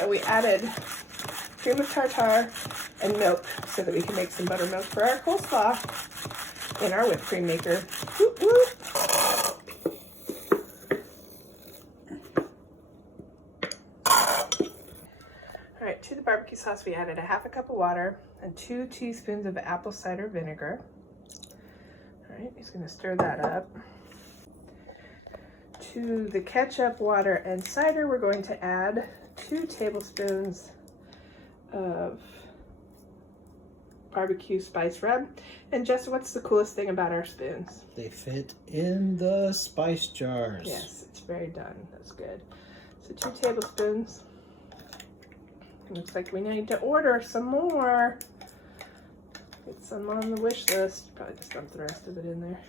So we added cream of tartar and milk so that we can make some buttermilk for our coleslaw in our whipped cream maker. Whoop, whoop. All right, to the barbecue sauce, we added a half a cup of water and 2 teaspoons of apple cider vinegar. All right, he's gonna stir that up. To the ketchup, water, and cider, we're going to add 2 tablespoons of barbecue spice rub. And just what's the coolest thing about our spoons? They fit in the spice jars. Yes, it's very done. That's good. So 2 tablespoons. Looks like we need to order some more. Get some on the wish list. Probably just dump the rest of it in there.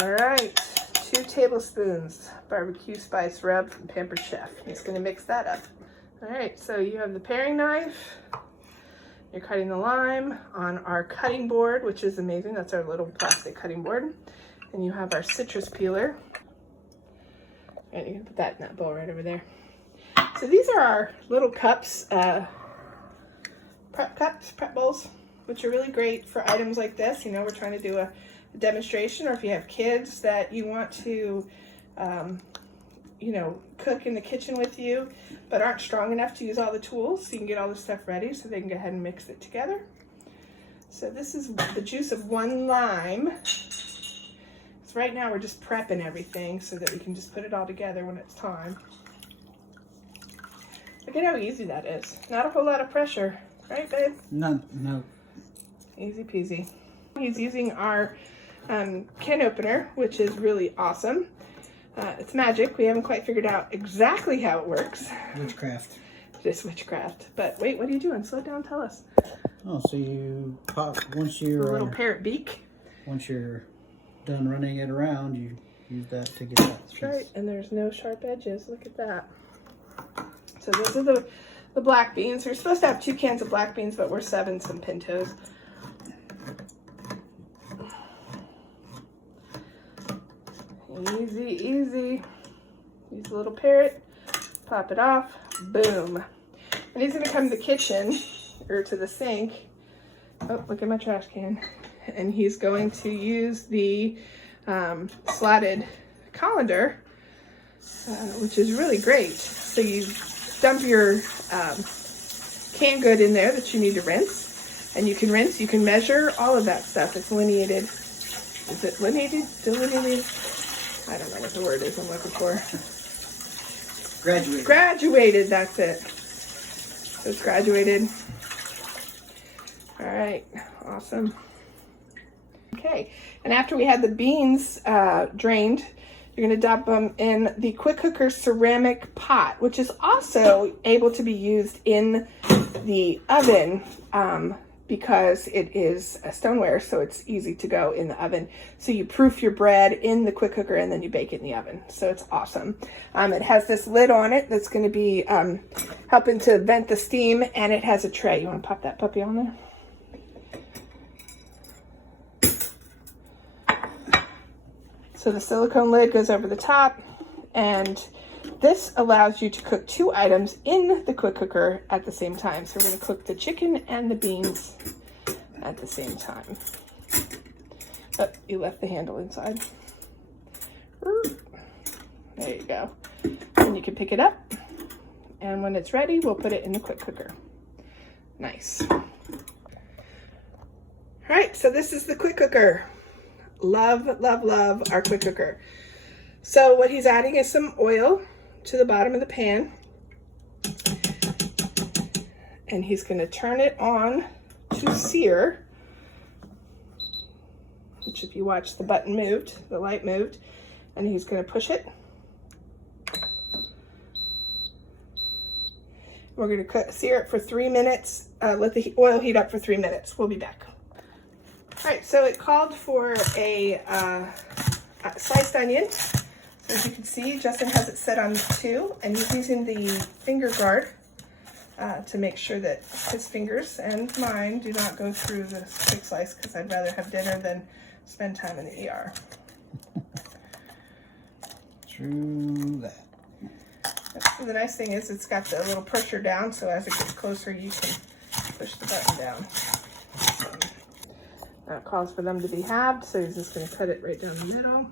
All right, 2 tablespoons barbecue spice rub from Pampered Chef. I'm just gonna mix that up. All right, so you have the paring knife. You're cutting the lime on our cutting board, which is amazing. That's our little plastic cutting board. And you have our citrus peeler. And you can put that in that bowl right over there. So these are our little cups, prep bowls, which are really great for items like this. You know, we're trying to do a demonstration, or if you have kids that you want to, you know, cook in the kitchen with you, but aren't strong enough to use all the tools, so you can get all the stuff ready so they can go ahead and mix it together. So this is the juice of 1 lime. So right now we're just prepping everything so that we can just put it all together when it's time. Look at how easy that is. Not a whole lot of pressure, right, babe? No. Easy peasy. He's using our can opener, which is really awesome. It's magic. We haven't quite figured out exactly how it works. Witchcraft. Just witchcraft. But wait, what are you doing? Slow down, tell us. Oh, so you pop, once you're... A little parrot beak. Once you're done running it around, you use that to get that. That's right, and there's no sharp edges. Look at that. So those are the black beans. We're supposed to have 2 cans of black beans, but we're 7 some pintos. Easy, easy. Use a little parrot, pop it off, boom. And he's gonna come to the kitchen, or to the sink. Oh, look at my trash can. And he's going to use the slatted colander, which is really great. So you dump your canned good in there that you need to rinse. And you can rinse, you can measure, all of that stuff. It's lineated. Is it lineated? Delineated? I don't know what the word is I'm looking for. Graduated. Graduated, that's it. So it's graduated. All right, awesome. Okay, and after we had the beans drained, you're gonna dump them in the quick cooker ceramic pot, which is also able to be used in the oven because it is a stoneware, so it's easy to go in the oven. So you proof your bread in the quick cooker and then you bake it in the oven. So it's awesome. It has this lid on it that's gonna be helping to vent the steam, and it has a tray. You wanna pop that puppy on there? So the silicone lid goes over the top, and this allows you to cook 2 items in the quick cooker at the same time. So we're going to cook the chicken and the beans at the same time. Oh, you left the handle inside. There you go. And you can pick it up, and when it's ready, we'll put it in the quick cooker. Nice. All right, so this is the quick cooker. Love, love, love our quick cooker. So what he's adding is some oil to the bottom of the pan. And he's going to turn it on to sear. Which, if you watch, the button moved, the light moved. And he's going to push it. We're going to sear it for 3 minutes. Let the oil heat up for 3 minutes. We'll be back. All right, so it called for a sliced onion. So as you can see, Justin has it set on 2, and he's using the finger guard to make sure that his fingers and mine do not go through this quick slice, because I'd rather have dinner than spend time in the ER. True that. And the nice thing is it's got the little pusher down, so as it gets closer, you can push the button down. Now it calls for them to be halved, so he's just going to cut it right down the middle.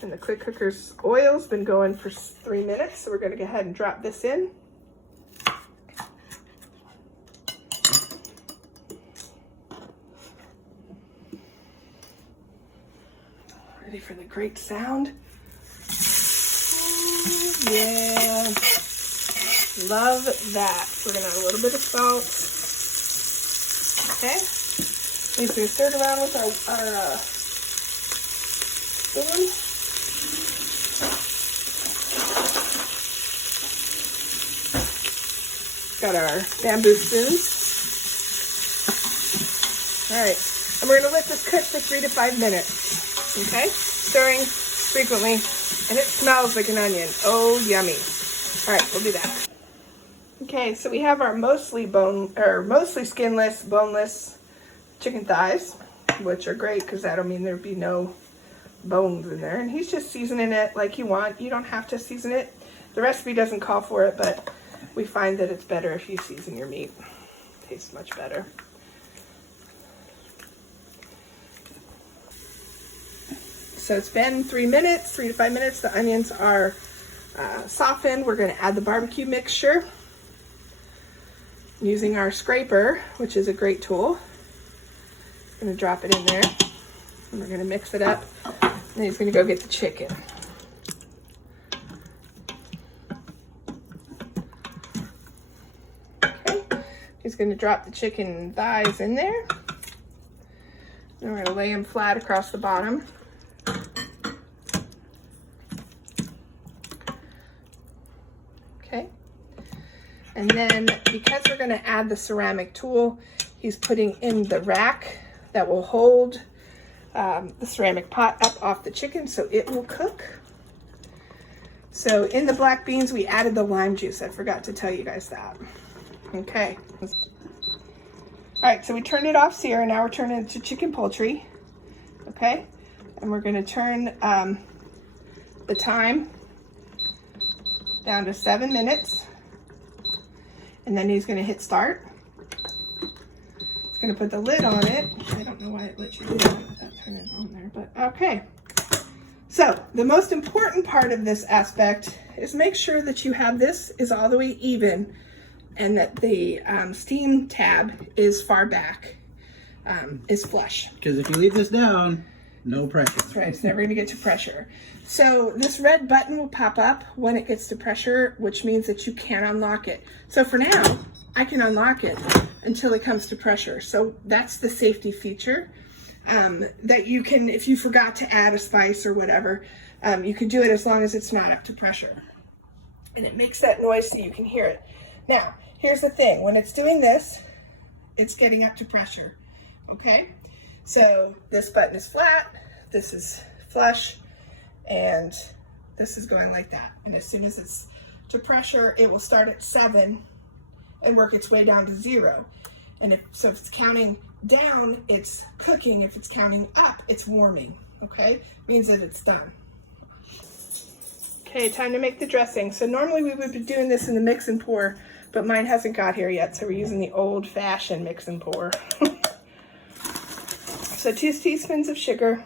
And the quick cooker's oil's been going for 3 minutes, so we're going to go ahead and drop this in. Ready for the great sound. Ooh, yeah. Love that. We're going to add a little bit of salt. Okay. We're just going to stir it around with our spoon. Got our bamboo spoons. All right. And we're going to let this cook for 3 to 5 minutes. Okay? Stirring frequently. And it smells like an onion. Oh, yummy. All right, we'll be back. Okay, so we have our mostly skinless, boneless chicken thighs, which are great because that'll mean there'll be no bones in there. And he's just seasoning it like you want. You don't have to season it. The recipe doesn't call for it, but we find that it's better if you season your meat. It tastes much better. So it's been 3 minutes, 3 to 5 minutes. The onions are softened. We're going to add the barbecue mixture using our scraper, which is a great tool. I'm going to drop it in there, and we're going to mix it up. And he's going to go get the chicken. Okay, he's going to drop the chicken thighs in there. And we're going to lay them flat across the bottom. Okay, and then because we're going to add the ceramic tool, he's putting in the rack that will hold the ceramic pot up off the chicken so it will cook. So in the black beans, we added the lime juice. I forgot to tell you guys that. Okay. All right, so we turned it off sear, and now we're turning it to chicken poultry. Okay, and we're going to turn the time down to 7 minutes, and then he's going to hit start. He's going to put the lid on it. I don't know why it lets you do that without turning it on there, but okay. So the most important part of this aspect is make sure that you have this is all the way even, and that the steam tab is far back, is flush. Because if you leave this down, no pressure. That's right, it's never going to get to pressure. So this red button will pop up when it gets to pressure, which means that you can't unlock it. So for now, I can unlock it until it comes to pressure. So that's the safety feature that you can, if you forgot to add a spice or whatever, you can do it as long as it's not up to pressure. And it makes that noise so you can hear it. Now, here's the thing. When it's doing this, it's getting up to pressure, okay? So this button is flat, this is flush, and this is going like that. And as soon as it's to pressure, it will start at 7 and work its way down to 0. And if it's counting down, it's cooking. If it's counting up, it's warming, okay? Means that it's done. Okay, time to make the dressing. So normally we would be doing this in the mix and pour, but mine hasn't got here yet, so we're using the old-fashioned mix and pour. So 2 teaspoons of sugar.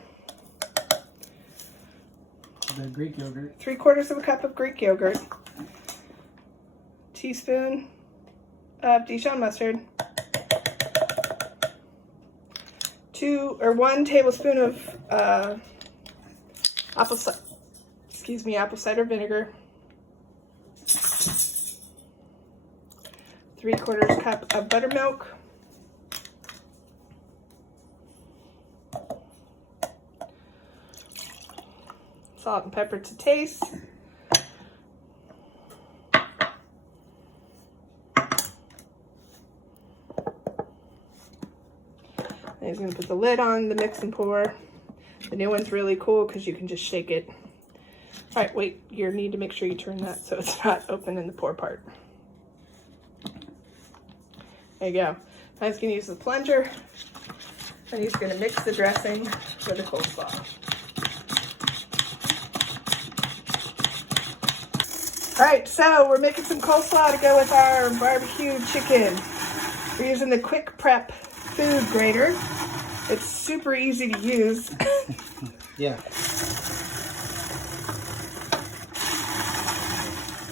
The Greek yogurt. 3/4 cup of Greek yogurt. Teaspoon of Dijon mustard. 1 tablespoon of apple cider vinegar. 3/4 cup of buttermilk. Salt and pepper to taste. And he's going to put the lid on the mix and pour. The new one's really cool because you can just shake it. All right, wait, you need to make sure you turn that so it's not open in the pour part. There you go. Now he's going to use the plunger, and he's going to mix the dressing for the coleslaw. Alright, so we're making some coleslaw to go with our barbecued chicken. We're using the Quick Prep food grater. It's super easy to use. Yeah.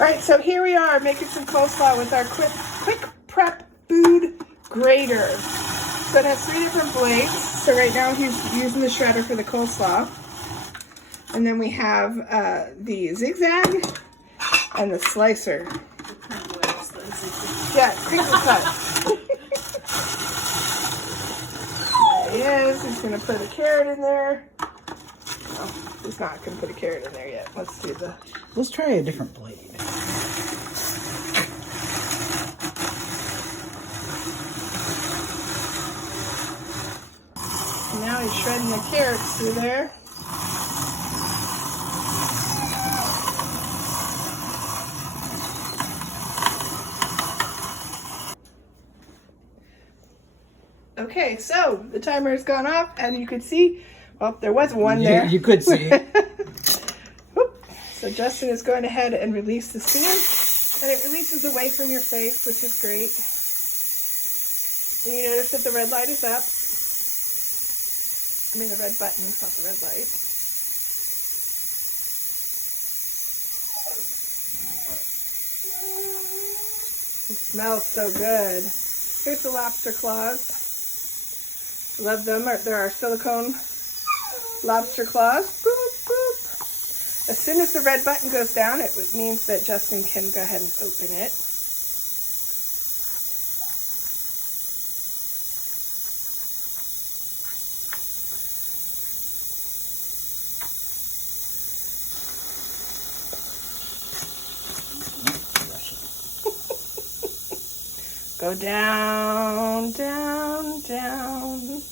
Alright, so here we are making some coleslaw with our Quick Prep food grater. So it has 3 different blades. So right now he's using the shredder for the coleslaw. And then we have the zigzag and the slicer. Yeah, crinkle cut. There he is. He's going to put a carrot in there. Oh, he's not going to put a carrot in there yet. Let's do the... Let's try a different blade. And now he's shredding the carrots through there. Okay, so the timer has gone off, and you can see, well, there was one there. You could see. So Justin is going ahead and release the spoon, and it releases away from your face, which is great. And you notice that the red light is up. I mean the red button, not the red light. It smells so good. Here's the lobster claws. Love them. There are silicone lobster claws. Boop, boop. As soon as the red button goes down, it means that Justin can go ahead and open it. Go down, down, down.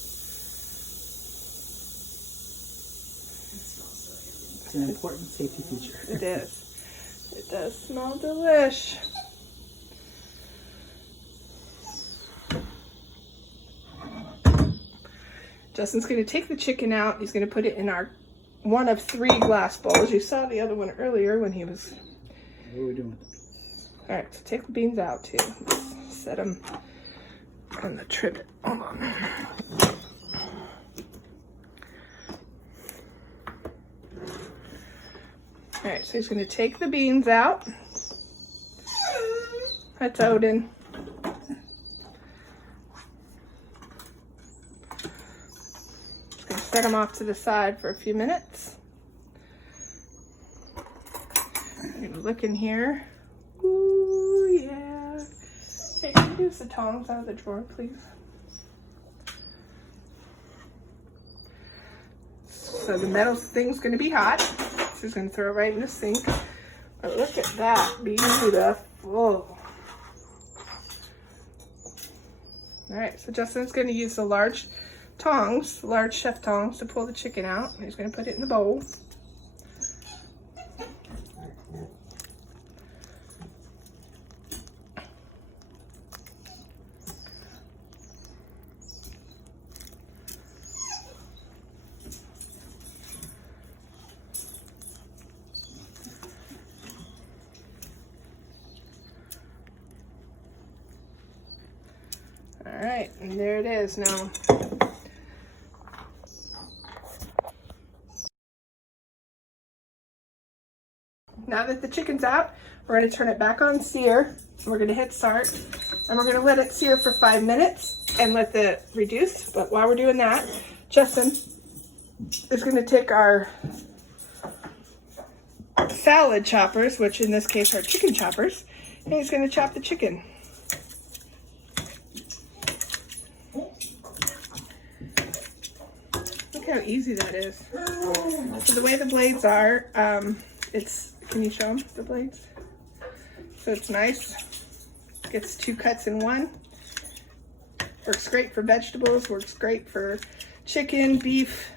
It's an important safety feature. It is. It does smell delish. Justin's going to take the chicken out. He's going to put it in our one of 3 glass bowls. You saw the other one earlier when he was... What are we doing? All right, so take the beans out too. Let's set them on the trivet. Hold on. All right, so he's going to take the beans out. That's Odin. Just going to set them off to the side for a few minutes. I'm going to look in here. Ooh, yeah. Hey, can you use the tongs out of the drawer, please? So the metal thing's going to be hot. So he's going to throw it right in the sink. But look at that. Beautiful. Alright, so Justin's going to use the large tongs, large chef tongs, to pull the chicken out. He's going to put it in the bowl. All right, and there it is now. Now that the chicken's out, we're going to turn it back on sear. We're going to hit start, and we're going to let it sear for 5 minutes and let it reduce. But while we're doing that, Justin is going to take our salad choppers, which in this case are chicken choppers, and he's going to chop the chicken. Look how easy that is. So the way the blades are, can you show them the blades? So it's nice. Gets 2 cuts in one. Works great for vegetables, works great for chicken, beef.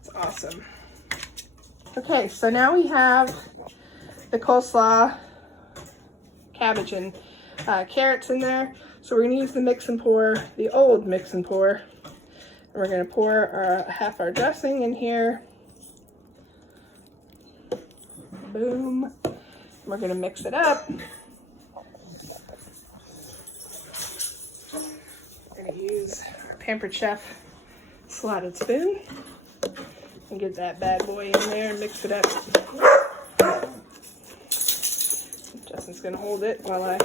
It's awesome. Okay, so now we have the coleslaw, cabbage, and carrots in there. So we're gonna use the mix and pour, the old mix and pour. And we're gonna pour half our dressing in here. Boom. We're gonna mix it up. We're gonna use our Pampered Chef slotted spoon and get that bad boy in there and mix it up. Justin's gonna hold it while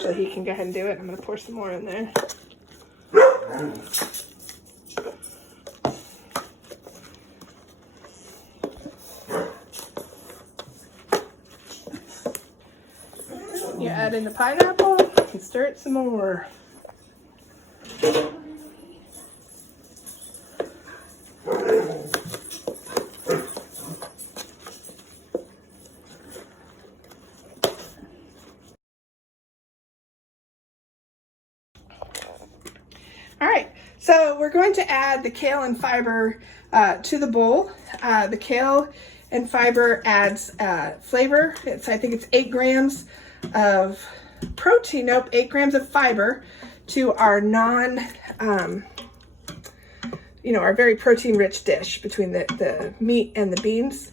so he can go ahead and do it. I'm gonna pour some more in there. You add in the pineapple and stir it some more. All right, so we're going to add the kale and fiber to the bowl. The kale and fiber adds flavor. I think it's 8 grams of protein, 8 grams of fiber to our our very protein-rich dish between the meat and the beans.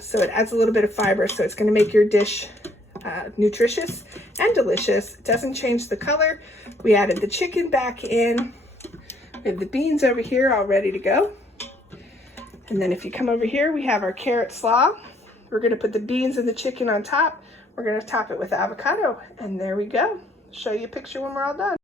So it adds a little bit of fiber, so it's gonna make your dish nutritious and delicious. It doesn't change the color. We added the chicken back in. We have the beans over here all ready to go. And then if you come over here, we have our carrot slaw. We're gonna put the beans and the chicken on top. We're gonna top it with avocado, and there we go. Show you a picture when we're all done.